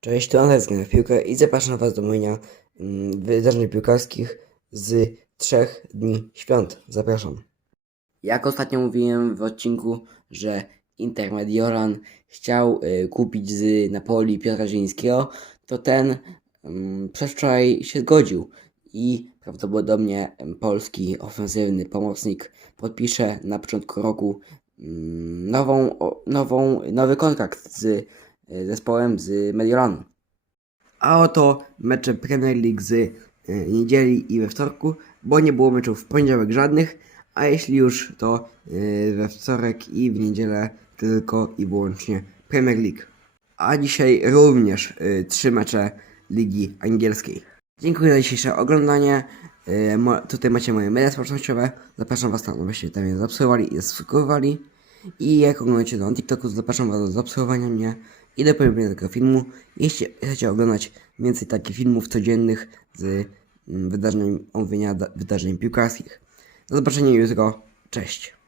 Cześć, to Andrzej z Gramy w Piłkę i zapraszam Was do omówienia mm, wydarzeń piłkarskich z trzech dni świąt. Zapraszam. Jak ostatnio mówiłem w odcinku, że Inter Mediolan chciał y, kupić z Napoli Piotra Zielińskiego, to ten um, przedwczoraj się zgodził i prawdopodobnie em, polski ofensywny pomocnik podpisze na początku roku mm, nową, nową, nowy kontrakt z y, zespołem z Mediolanu. A oto mecze Premier League z y, niedzieli i we wtorku, bo nie było meczów w poniedziałek żadnych, a jeśli już to y, we wtorek i w niedzielę tylko i wyłącznie Premier League. A dzisiaj również trzy mecze Ligi Angielskiej. Dziękuję za dzisiejsze oglądanie. Tutaj macie moje media społecznościowe. Zapraszam Was tam, abyście tam je zaobserwowali i zasubskrybowali. I jak oglądacie to na TikToku, to zapraszam Was do zaobserwowania mnie i do polubienia tego filmu. Jeśli chcecie oglądać więcej takich filmów codziennych z mm, wydarzeń, omówienia da- wydarzeń piłkarskich. Do zobaczenia jutro. Cześć.